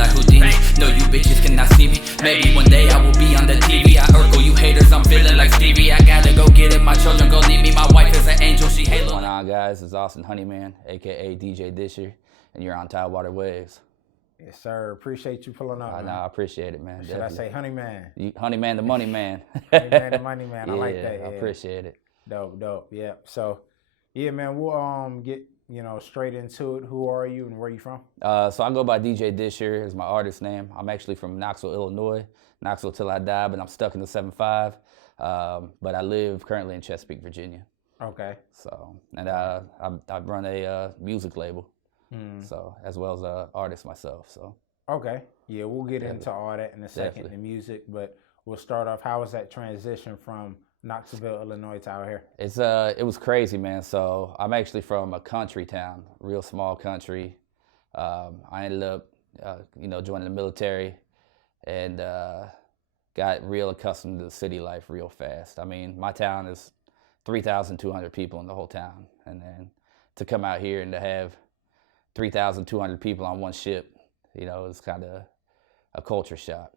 like Houdini. No, you bitches cannot see me. Maybe one day I will be on the TV. I Urkel you haters, I'm feeling like Stevie. I gotta go get it, my children gon' need me. My wife is an angel, she halo. What's going on, guys? It's Austin Honeyman, aka DJ Diher, and you're on Tidewater Waves. Yes, sir. Appreciate you pulling up. I appreciate it, man. Should definitely. I say Honeyman? Honeyman the money man. Honeyman the money man. I like that. Yeah, I appreciate it. Dope. Yeah. So, yeah, man, we'll get straight into it. Who are you and where are you from? So I go by DJ Diher is my artist name. I'm actually from Knoxville, Illinois. Knoxville till I die, but I'm stuck in the 7-5. But I live currently in Chesapeake, Virginia. Okay. So, and I run a music label. So as well as an artist myself. So okay, yeah, we'll get into all that in a second, Definitely. the music, but we'll start off. How was that transition from Knoxville, Illinois to out here? it was crazy, man. So I'm actually from a country town, real small country. I ended up joining the military and got real accustomed to the city life real fast. I mean, my town is 3,200 people in the whole town, and then to come out here and to have 3,200 people on one ship, it's kind of a culture shock.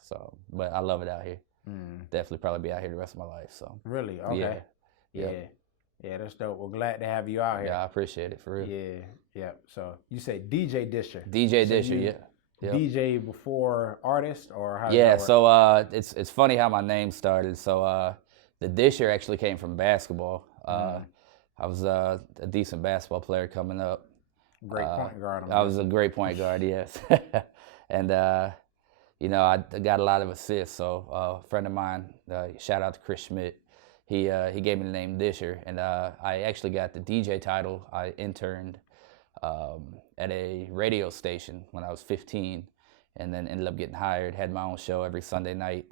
So, but I love it out here. Definitely probably be out here the rest of my life. So really, okay, yeah, that's dope. We're glad to have you out here. Yeah, I appreciate it for real. Yeah. So you say DJ Diher. DJ Diher, yeah. Yep. DJ before artist, or how? Yeah, so it's funny how my name started. So the Diher actually came from basketball. I was a decent basketball player coming up. Great point guard. I was a great point guard, yes. And, I got a lot of assists. So a friend of mine, shout out to Chris Schmidt, he gave me the name Diher. And I actually got the DJ title. I interned at a radio station when I was 15 and then ended up getting hired, had my own show every Sunday night.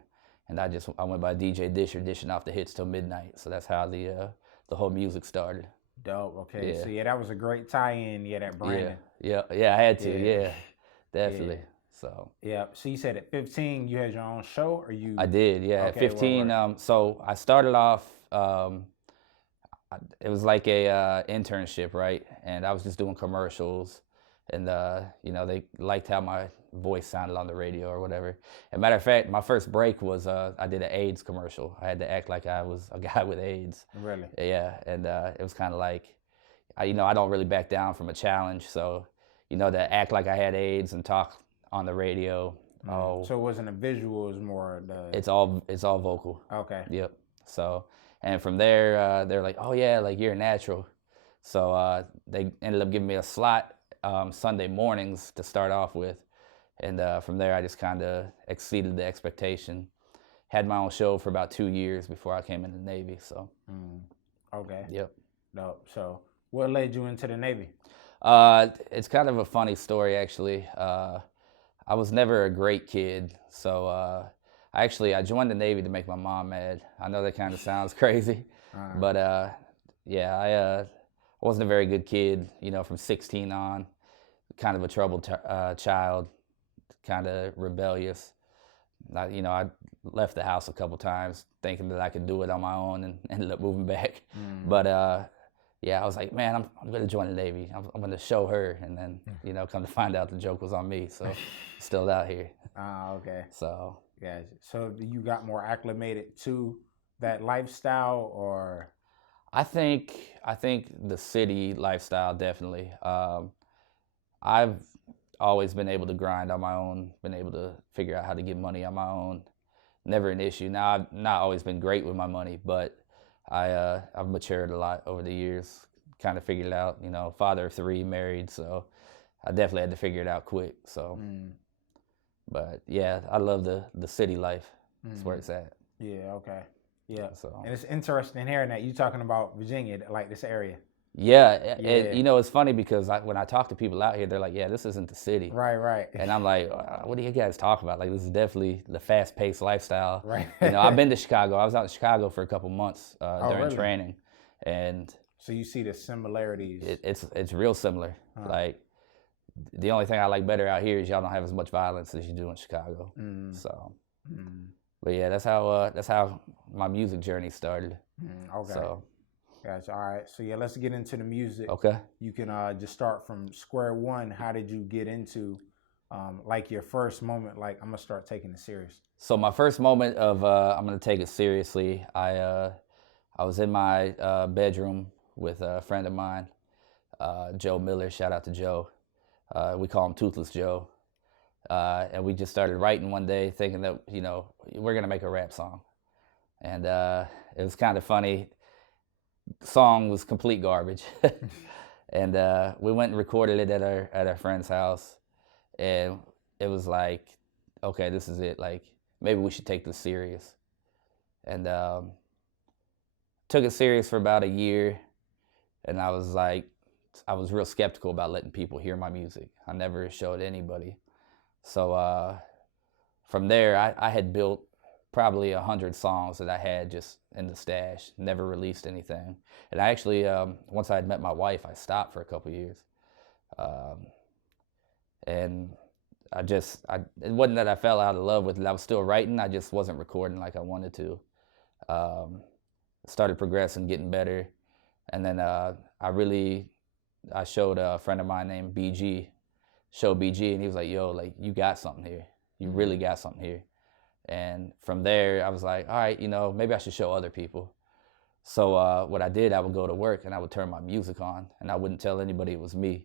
And I went by DJ Diher, dishing off the hits till midnight. So that's how the whole music started. Dope. Okay. So that was a great tie-in. Yeah, that branding. Yeah. I had to. Yeah, definitely. So. Yeah. So you said at 15 you had your own show, or you? I did. Yeah. Okay, at 15. So I started off. It was like a internship, right? And I was just doing commercials, and they liked how my voice sounded on the radio or whatever. As a matter of fact, my first break was I did an AIDS commercial. I had to act like I was a guy with AIDS. Really? Yeah, and it was kind of like, I don't really back down from a challenge. So, to act like I had AIDS and talk on the radio. So it wasn't a visual, it was more the. It's all vocal. Okay. Yep. So, and from there, they're like, oh yeah, like you're a natural. So they ended up giving me a slot Sunday mornings to start off with. And from there, I just kind of exceeded the expectation. Had my own show for about 2 years before I came into the Navy. So. Okay. Yep. No. So, what led you into the Navy? It's kind of a funny story, actually. I was never a great kid, so I joined the Navy to make my mom mad. I know that kind of sounds crazy, but I wasn't a very good kid. From 16 on, kind of a troubled child. Kind of rebellious. I left the house a couple times thinking that I could do it on my own and ended up moving back. But I was like, man, I'm going to join the Navy. I'm going to show her. And then, come to find out the joke was on me. So still out here. Okay. So. Gotcha. So you got more acclimated to that lifestyle, or? I think the city lifestyle, definitely. I've always been able to grind on my own, been able to figure out how to get money on my own. Never an issue. Now, I've not always been great with my money, but I've matured a lot over the years, kind of figured it out, father of 3, married, so I definitely had to figure it out quick. So, but yeah, I love the city life. That's where it's at. Yeah, okay. Yeah. So. And it's interesting hearing that you're talking about Virginia, like this area. Yeah. It's funny because when I talk to people out here, they're like, yeah, this isn't the city. Right. And I'm like, what do you guys talk about? Like, this is definitely the fast-paced lifestyle. Right. I've been to Chicago. I was out in Chicago for a couple months during really? training. And so you see the similarities. It's real similar. Like, the only thing I like better out here is y'all don't have as much violence as you do in Chicago. So, but yeah, that's how my music journey started. Okay. So. Gotcha. All right. So yeah, let's get into the music. Okay. You can just start from square one. How did you get into like your first moment, like I'm gonna start taking it serious? So my first moment of I'm gonna take it seriously. I was in my bedroom with a friend of mine, Joe Miller. Shout out to Joe. We call him Toothless Joe. And we just started writing one day, thinking that we're gonna make a rap song. And it was kind of funny. The song was complete garbage. And we went and recorded it at our friend's house, and it was like, okay, this is it. Like, maybe we should take this serious. And took it serious for about a year, and I was real skeptical about letting people hear my music. I never showed anybody. So from there, I had built probably 100 songs that I had just in the stash, never released anything. And I actually, once I had met my wife, I stopped for a couple years. And it wasn't that I fell out of love with it. I was still writing, I just wasn't recording like I wanted to. Started progressing, getting better. And then I showed a friend of mine named BG, and he was like, yo, like, you got something here. You really got something here. And from there, I was like, all right, maybe I should show other people. So what I did, I would go to work and I would turn my music on, and I wouldn't tell anybody it was me.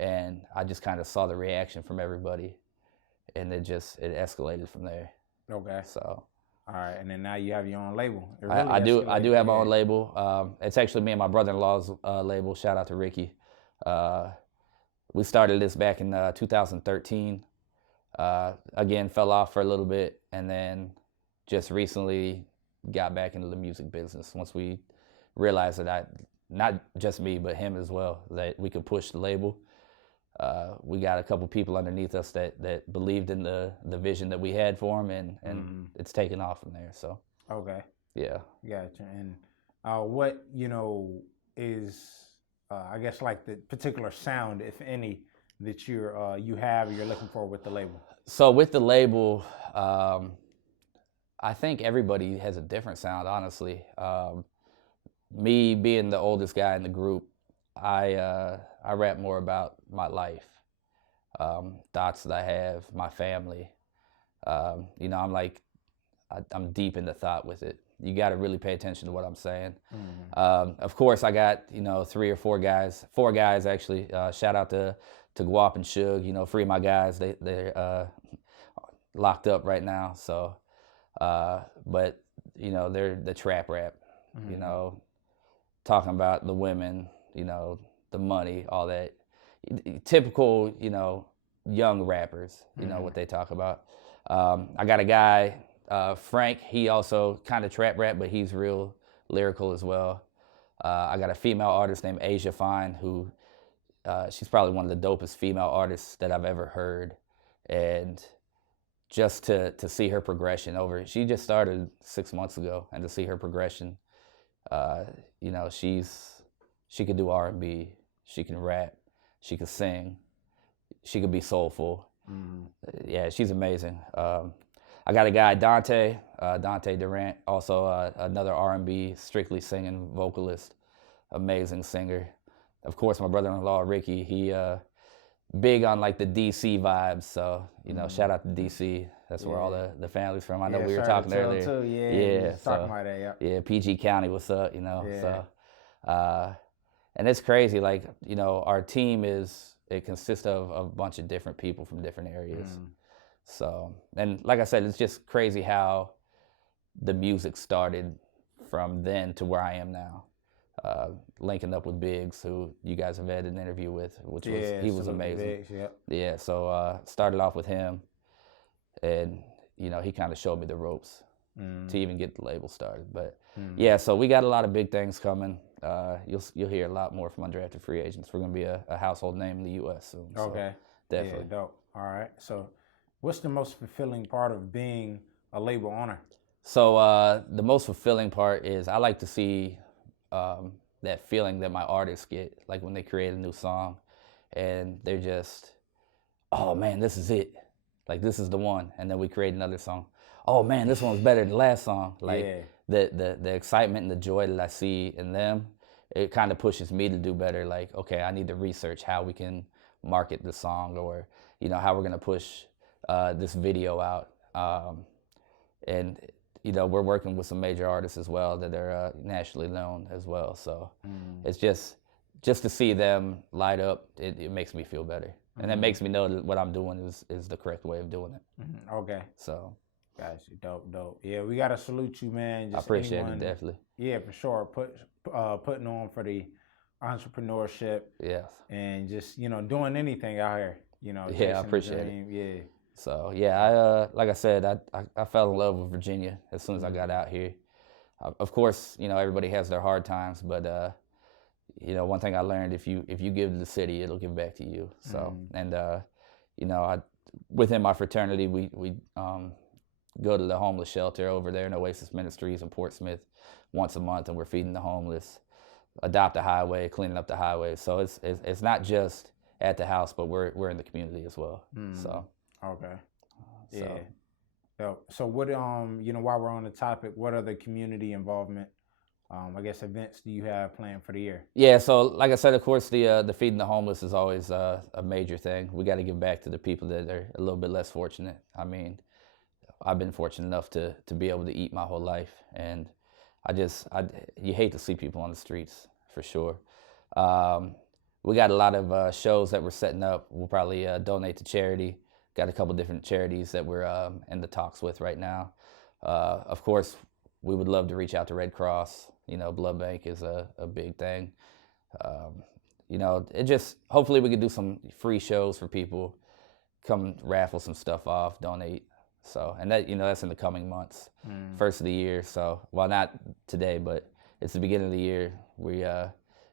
And I just kind of saw the reaction from everybody, and it escalated from there. Okay. So. All right, and then now you have your own label. I do have my own label. It's actually me and my brother-in-law's label. Shout out to Ricky. We started this back in 2013. Again, fell off for a little bit, and then just recently got back into the music business once we realized that not just me, but him as well, that we could push the label. We got a couple people underneath us that believed in the vision that we had for him, and it's taken off from there. So. Okay. Yeah. Gotcha. And what is I guess like the particular sound, if any, that you're looking for with the label? So with the label, I think everybody has a different sound, honestly. Me being the oldest guy in the group, I rap more about my life, thoughts that I have, my family. I'm deep into thought with it. You got to really pay attention to what I'm saying. Of course, I got 3 or 4 guys, 4 guys actually. Shout out to Guap and Suge. 3 of my guys, they're locked up right now. So, but they're the trap rap. Talking about the women, the money, all that. Typical, young rappers, what they talk about. I got a guy, Frank, he also kind of trap rap, but he's real lyrical as well. I got a female artist named Asia Fine, who she's probably one of the dopest female artists that I've ever heard. And just to see her progression she just started 6 months ago, and to see her progression, she could do R&B, she can rap, she could sing, she could be soulful. Yeah, she's amazing. I got a guy, Dante Durant, also another R&B, strictly singing vocalist, amazing singer. Of course, my brother-in-law, Ricky, he big on like the DC vibes, so shout out to DC. That's where all the family's from. I know we were talking earlier. Too. Yeah, talking about that. Yeah, PG County, what's up? Yeah. So, and it's crazy. Like our team it consists of a bunch of different people from different areas. So, and like I said, it's just crazy how the music started from then to where I am now. Linking up with Biggs, who you guys have had an interview with, which he was amazing. Biggs, yep. Yeah, so started off with him, and he kind of showed me the ropes to even get the label started. But yeah, so we got a lot of big things coming. You'll hear a lot more from Undrafted Free Agents. We're gonna be a household name in the U.S. soon. Okay, so definitely. Yeah, dope. All right. So, what's the most fulfilling part of being a label owner? So the most fulfilling part is I like to see that feeling that my artists get, like when they create a new song and they're just, oh man, this is it. Like, this is the one. And then we create another song. Oh man, this one's better than the last song. Like the excitement and the joy that I see in them, it kind of pushes me to do better. Like, okay, I need to research how we can market the song, or how we're gonna push this video out. And we're working with some major artists as well that are nationally known as well. So it's just to see them light up, it makes me feel better, and it makes me know that what I'm doing is the correct way of doing it. Okay. So. Gotcha. Dope. Yeah, we gotta salute you, man. I appreciate it, definitely. Yeah, for sure. Putting on for the entrepreneurship. Yes. And just doing anything out here. Yeah, I appreciate it. Yeah. So yeah, like I said, I fell in love with Virginia as soon as I got out here. Of course, everybody has their hard times, but one thing I learned, if you give to the city, it'll give back to you. So and within my fraternity, we go to the homeless shelter over there in Oasis Ministries in Portsmouth once a month, and we're feeding the homeless, adopt a highway, cleaning up the highway. So it's not just at the house, but we're in the community as well. So okay, yeah. So what while we're on the topic, what other community involvement, I guess, events do you have planned for the year? Yeah, so like I said, of course, the feeding the homeless is always a major thing. We got to give back to the people that are a little bit less fortunate. I mean, I've been fortunate enough to be able to eat my whole life, and you hate to see people on the streets, for sure. We got a lot of shows that we're setting up. We'll probably donate to charity. Got a couple different charities that we're in the talks with right now. Of course, we would love to reach out to Red Cross. Blood bank is a big thing. Hopefully we could do some free shows for people, come raffle some stuff off, donate. So, and that, that's in the coming months, first of the year. So, well, not today, but it's the beginning of the year. We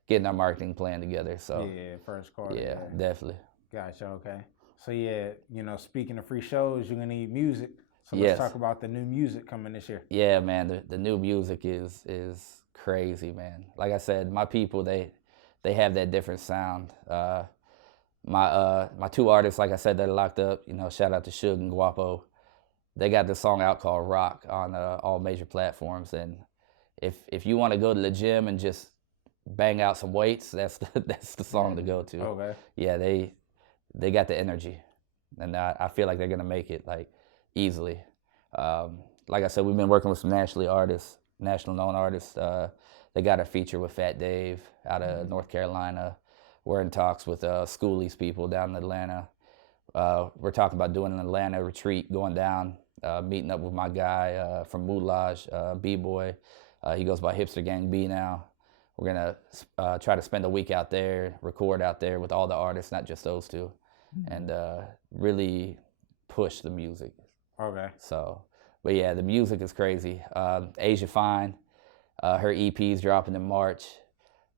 getting our marketing plan together. So yeah, first quarter. Yeah, definitely. Gotcha. Okay. So yeah, speaking of free shows, you're gonna need music. So Yes. let's talk about the new music coming this year. Yeah, man, the new music is crazy, man. Like I said, my people, they have that different sound. My two artists, like I said, that are locked up. Shout out to Suge and Guapo. They got this song out called Rock on all major platforms, and if you want to go to the gym and just bang out some weights, that's the song to go to. Okay. Yeah, they got the energy, and I feel like they're gonna make it like easily. Like I said, we've been working with some national known artists. They got a feature with Fat Dave out of North Carolina. We're in talks with Schoolies people down in Atlanta. We're talking about doing an Atlanta retreat, going down, meeting up with my guy from Moulage, B-Boy. He goes by Hipster Gang B now. We're gonna try to spend a week out there, record out there with all the artists, not just those two, and really push the music. Okay. So, but yeah, the music is crazy. Asia Fine, her EP's dropping in March,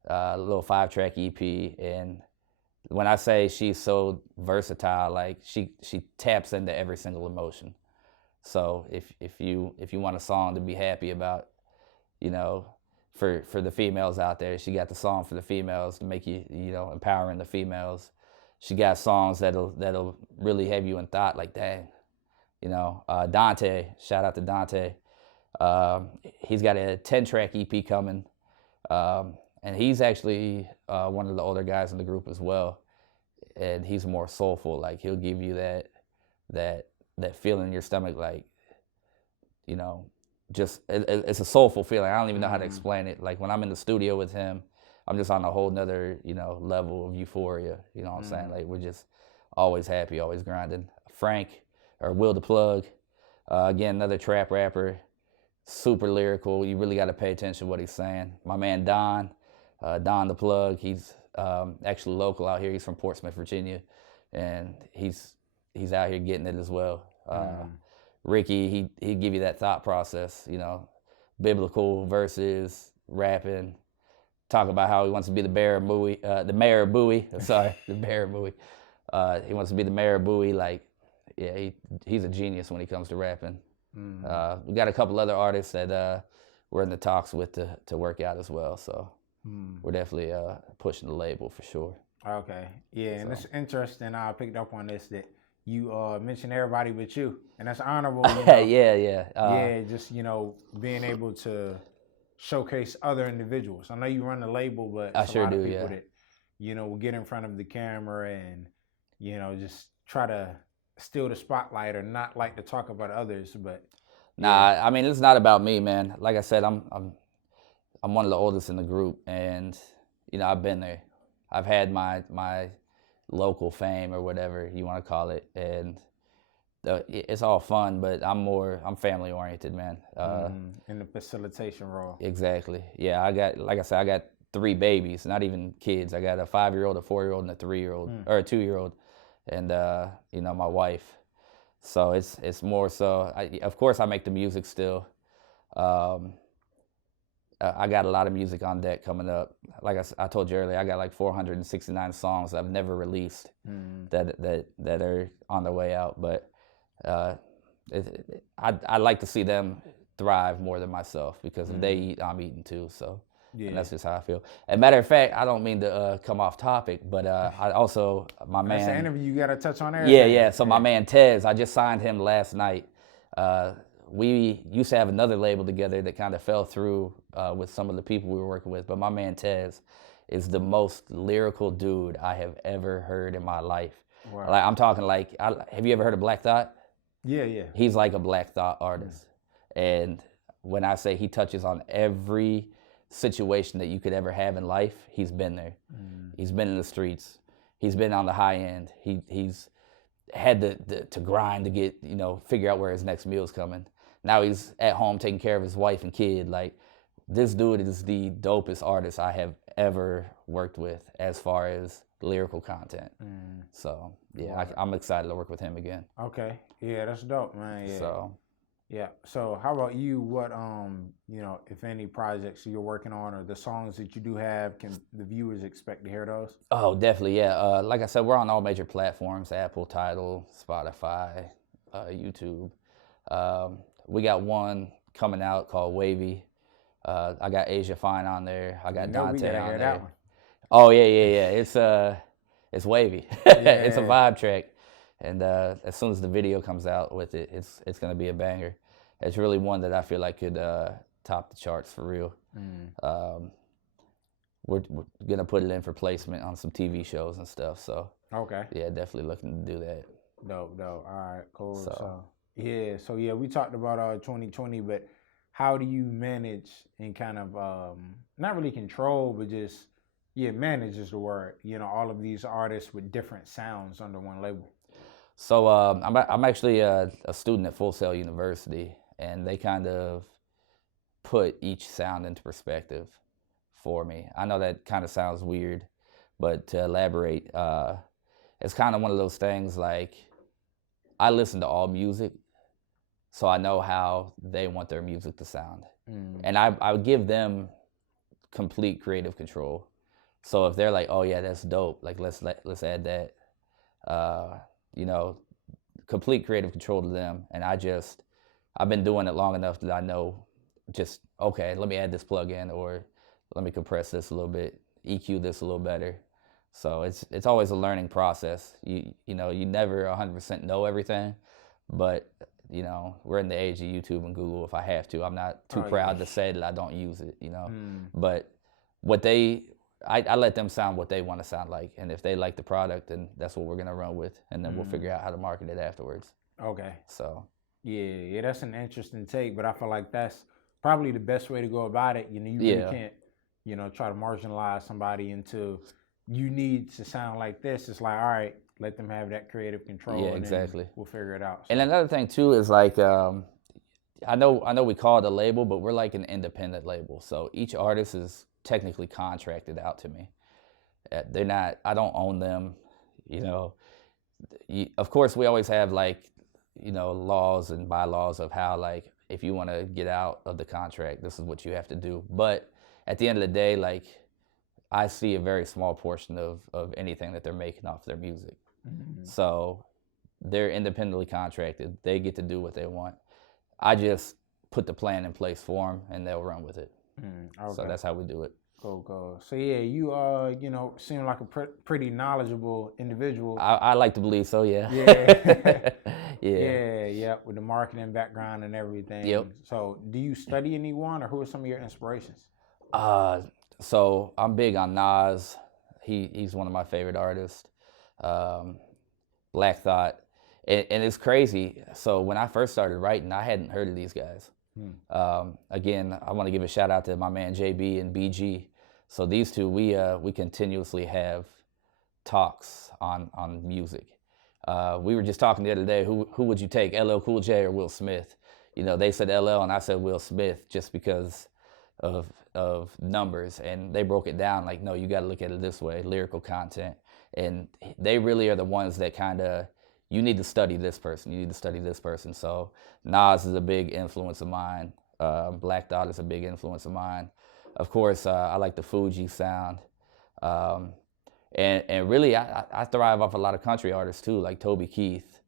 a little 5-track EP, and when I say she's so versatile, like she taps into every single emotion. So if you want a song to be happy about, for the females out there, she got the song for the females to make you empowering the females. She got songs that'll really have you in thought, like dang, Dante. Shout out to Dante. He's got a 10-track EP coming. And he's actually one of the older guys in the group as well, and he's more soulful. Like he'll give you that feeling in your stomach, like just it's a soulful feeling. I don't even know how to explain it. Like when I'm in the studio with him, I'm just on a whole nother level of euphoria. You know what I'm saying? Like we're just always happy, always grinding. Frank or Will the Plug, again another trap rapper, super lyrical. You really got to pay attention to what he's saying. My man Don the Plug, he's actually local out here. He's from Portsmouth, Virginia, and he's out here getting it as well. Ricky, he'd give you that thought process, biblical verses, rapping, talk about how he wants to be the mayor of Bowie. The mayor of Bowie. He wants to be the mayor of Bowie. Like, yeah, he's a genius when he comes to rapping. We got a couple other artists that we're in the talks with to work out as well. So we're definitely pushing the label for sure. Okay. Yeah, and it's interesting. I picked up on this that you mentioned everybody but you, and that's honorable. Yeah. Just being able to showcase other individuals. I know you run the label, but I sure do. People that will get in front of the camera and just try to steal the spotlight or not like to talk about others, but Nah, I mean, it's not about me, man. Like I said, I'm one of the oldest in the group, and I've been there. I've had my local fame or whatever you want to call it, and it's all fun. But I'm family oriented, man. in the facilitation role. Exactly. Yeah, like I said, I got 3 babies, not even kids. I got a 5-year-old, a 4-year-old, and a 3-year-old, or a 2-year-old, and my wife. So it's more so. Of course, I make the music still. I got a lot of music on deck coming up. Like I told you earlier, I got like 469 songs I've never released that are on their way out. But I like to see them thrive more than myself, because if they eat, I'm eating too. So and that's just how I feel. As a matter of fact, I don't mean to come off topic, but I also my man. That's an interview you got to touch on there. Yeah. So my man Tez, I just signed him last night. We used to have another label together that kind of fell through with some of the people we were working with. But my man Tez is the most lyrical dude I have ever heard in my life. Wow. Like I'm talking like, have you ever heard of Black Thought? Yeah. He's like a Black Thought artist. And when I say he touches on every situation that you could ever have in life, he's been there. He's been in the streets. He's been on the high end. He's had to grind to get, figure out where his next meal's coming. Now he's at home taking care of his wife and kid. Like, this dude is the dopest artist I have ever worked with as far as lyrical content. So yeah, I'm excited to work with him again. Okay, yeah, that's dope, man. Yeah. So how about you? What if any projects you're working on, or the songs that you do have, can the viewers expect to hear those? Oh, definitely, yeah. Like I said, we're on all major platforms: Apple, Tidal, Spotify, YouTube. We got one coming out called Wavy. I got Asia Fine on there. I got Dante on there. That one. Oh yeah. It's wavy. It's a vibe track, and as soon as the video comes out with it, it's gonna be a banger. It's really one that I feel like could top the charts for real. We're gonna put it in for placement on some TV shows and stuff. So okay, yeah, definitely looking to do that. Dope. All right, cool. So we talked about 2020, but how do you manage and kind of not really control, but just manage is the word. All of these artists with different sounds under one label. So I'm actually a student at Full Sail University, and they kind of put each sound into perspective for me. I know that kind of sounds weird, but to elaborate, it's kind of one of those things like, I listen to all music, so I know how they want their music to sound. And I would give them complete creative control. So if they're like, oh yeah, that's dope, like let's add that, complete creative control to them. And I've been doing it long enough that I know, just, okay, let me add this plug-in, or let me compress this a little bit, EQ this a little better. So it's always a learning process. You never 100% know everything, but we're in the age of YouTube and Google. If I have to, I'm not too proud to say that I don't use it. But I let them sound what they want to sound like, and if they like the product, then that's what we're gonna run with, and then we'll figure out how to market it afterwards. Okay. So. Yeah, that's an interesting take, but I feel like that's probably the best way to go about it. You really can't, try to marginalize somebody into, you need to sound like this. It's like, all right, let them have that creative control. Yeah, exactly. We'll figure it out. So. And another thing too is like, I know we call it a label, but we're like an independent label. So each artist is technically contracted out to me. They're not, I don't own them. Of course, we always have like, laws and bylaws of how, like, if you want to get out of the contract, this is what you have to do. But at the end of the day, like, I see a very small portion of anything that they're making off their music. So they're independently contracted. They get to do what they want. I just put the plan in place for them, and they'll run with it. Okay. So that's how we do it. Cool. So yeah, you seem like a pretty knowledgeable individual. I like to believe so. Yeah. Yeah. With the marketing background and everything. Yep. So do you study anyone, or who are some of your inspirations? So I'm big on Nas. He's one of my favorite artists. Black Thought, and it's crazy. So when I first started writing, I hadn't heard of these guys. Again, I want to give a shout out to my man JB and BG. So these two, we continuously have talks on music. We were just talking the other day. Who would you take, LL Cool J or Will Smith? You know, they said LL and I said Will Smith just because of numbers, and they broke it down like, no, you got to look at it this way: lyrical content. And they really are the ones that kind of, you need to study this person, you need to study this person. So Nas is a big influence of mine. Black Thought is a big influence of mine. Of course, I like the Fuji sound. And really, I thrive off a lot of country artists too, like Toby Keith,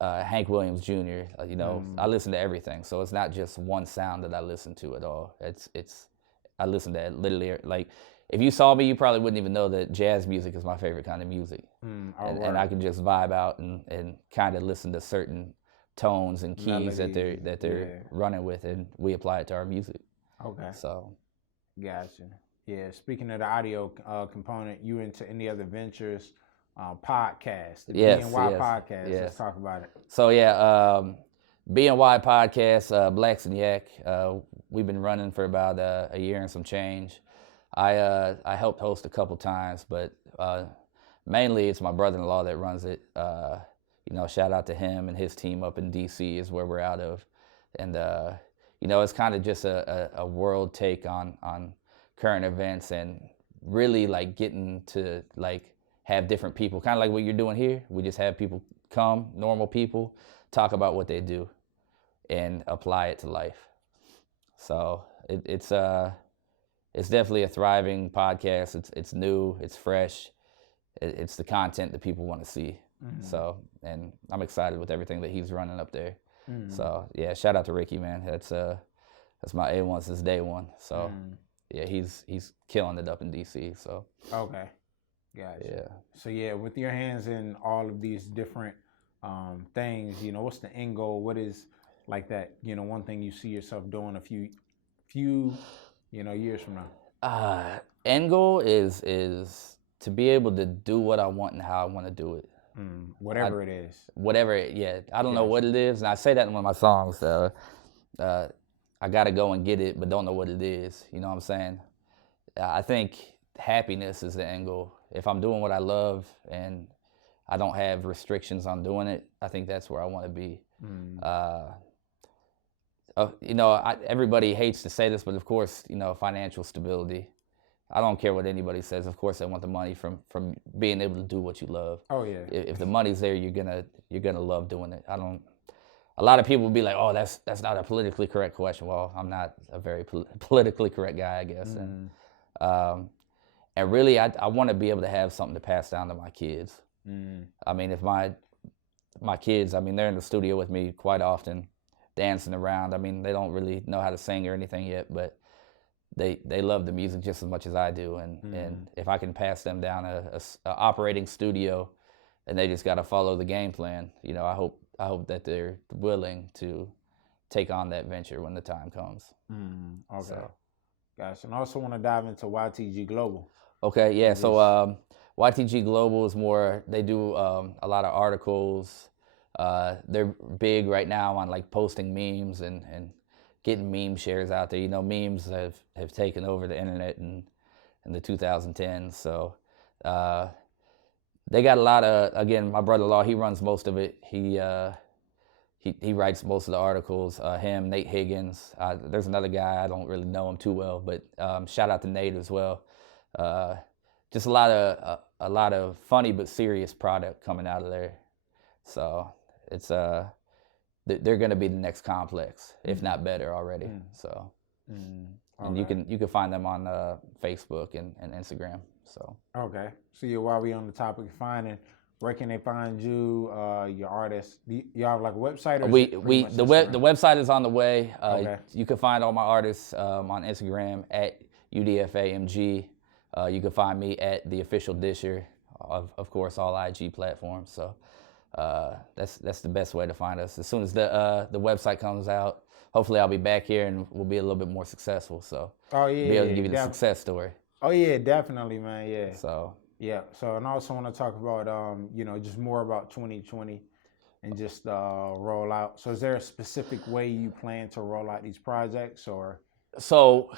Hank Williams Jr. You know, I listen to everything. So it's not just one sound that I listen to at all. I listen to literally, like, if you saw me, you probably wouldn't even know that jazz music is my favorite kind of music. And I can just vibe out and kind of listen to certain tones and keys that they're running with, and we apply it to our music. Okay. So. Gotcha. Yeah. Speaking of the audio component, you into any other ventures? Podcast, the BNY podcast. Yes. Let's talk about it. So yeah, BNY podcast, Blacks and Yak. We've been running for about a year and some change. I helped host a couple times, but mainly it's my brother-in-law that runs it. You know, shout out to him and his team up in DC is where we're out of, and you know, it's kind of just a world take on current events, and really like getting to like have different people, kind of like what you're doing here. We just have people come, normal people, talk about what they do and apply it to life. So it's definitely a thriving podcast. It's new, it's fresh. It's the content that people want to see. So, and I'm excited with everything that he's running up there. So yeah, shout out to Ricky, man. That's my A1 since day one. So yeah, he's killing it up in DC. So okay. Gotcha. Yeah. So yeah, with your hands in all of these different things, you know, what's the end goal? What is like that, you know, one thing you see yourself doing a few you know, years from now? End goal is to be able to do what I want and how I want to do it. Whatever it is. Whatever it, yeah. I don't know what it is, and I say that in one of my songs. I gotta go and get it, but don't know what it is. You know what I'm saying? I think happiness is the end goal. If I'm doing what I love and I don't have restrictions on doing it, I think that's where I want to be. You know, everybody hates to say this, but of course, you know, financial stability. I don't care what anybody says. Of course, I want the money from being able to do what you love. Oh yeah. If the money's there, you're gonna love doing it. A lot of people will be like, oh, that's not a politically correct question. Well, I'm not a very politically correct guy, I guess. And really, I want to be able to have something to pass down to my kids. I mean, if my kids, I mean, they're in the studio with me quite often, dancing around. I mean, they don't really know how to sing or anything yet, but they love the music just as much as I do. And if I can pass them down a operating studio, and they just got to follow the game plan, you know, I hope that they're willing to take on that venture when the time comes. Okay. So. Gotcha. And I also want to dive into YTG Global. Okay, yeah. So YTG Global is more, they do a lot of articles. They're big right now on like posting memes and getting meme shares out there. You know, memes have taken over the internet in the 2010s. So they got a lot of, again, my brother-in-law, he runs most of it. He writes most of the articles. Him, Nate Higgins. There's another guy, I don't really know him too well, but shout out to Nate as well. Just a lot of funny but serious product coming out of there. So it's they're gonna be the next Complex, if not better already. So and you can find them on Facebook and Instagram. So okay. So yeah, while we on the topic of finding, where can they find you, your artists? Do you have like a website? Or the website is on the way. Okay. You can find all my artists on Instagram at UDFAMG. You can find me at the official Diher, of course, all IG platforms. So that's the best way to find us. As soon as the website comes out, hopefully I'll be back here and we'll be a little bit more successful. So oh yeah, be able to give you the success story. Oh yeah, definitely, man. Yeah. So Yeah. So, and I also want to talk about, you know, just more about 2020 and just roll out. So, is there a specific way you plan to roll out these projects, or? So,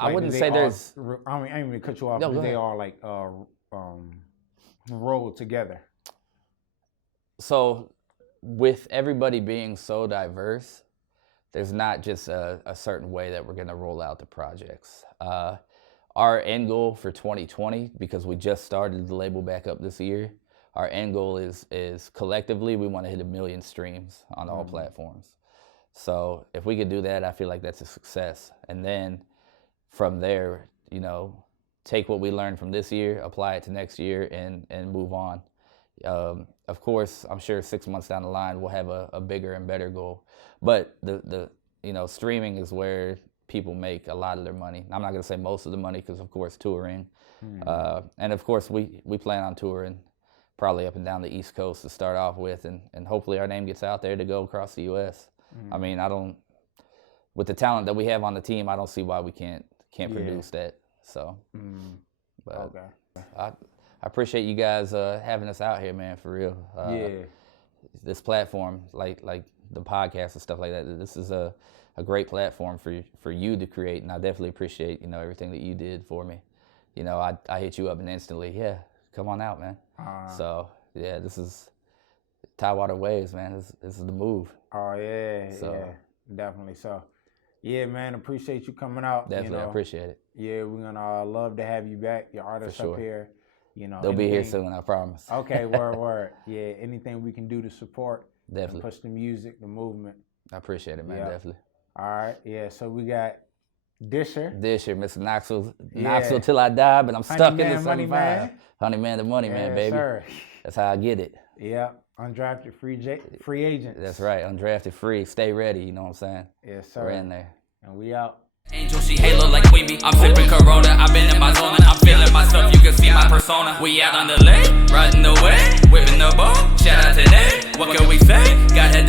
I Like, wouldn't say there's. I mean, I didn't mean to cut you off. No, But go they ahead. all like roll together. So, with everybody being so diverse, there's not just a certain way that we're going to roll out the projects. Our end goal for 2020, because we just started the label back up this year, our end goal is collectively we want to hit 1 million streams on all platforms. So if we could do that, I feel like that's a success. And then from there, you know, take what we learned from this year, apply it to next year, and move on. Of course, I'm sure 6 months down the line we'll have a bigger and better goal. But the you know, streaming is where people make a lot of their money. I'm not gonna say most of the money, because of course touring, and of course we plan on touring probably up and down the East Coast to start off with, and hopefully our name gets out there to go across the U.S. I mean, with the talent that we have on the team, I don't see why we can't produce that. So, but Okay. I appreciate you guys having us out here, man, for real. This platform, like the podcast and stuff like that, this is a great platform for you to create, and I definitely appreciate, you know, everything that you did for me. You know, I hit you up and instantly, yeah, come on out, man. So yeah, this is Tidewater Waves, man. This is the move. Oh yeah, So- yeah, definitely. So, yeah, man, appreciate you coming out. Definitely, you know. I appreciate it. Yeah, we're gonna love to have you back. Your artists sure. up here. You know, They'll be here anything- soon, I promise. Okay, word. Yeah, anything we can do to support and Definitely. push the music, the movement. I appreciate it, man. Yeah. Definitely. All right, yeah. So we got Diher. This year, Mr. Knoxville Yeah. till I die, but I'm Honey stuck in Man, the Money 75. Man. Honey man, the money man, Yes, baby. sir. That's how I get it. Yeah, undrafted free agent. That's right. Undrafted free. Stay ready. You know what I'm saying? Yes, sir. We're in there. And we out. Angel, she halo like Queen Bee. I'm sipping Corona. I've been in my zone and I'm feeling myself. You can see my persona. We out on the lake, riding the wave, whipping the ball. Shout out to Nate. What can we say? Got head to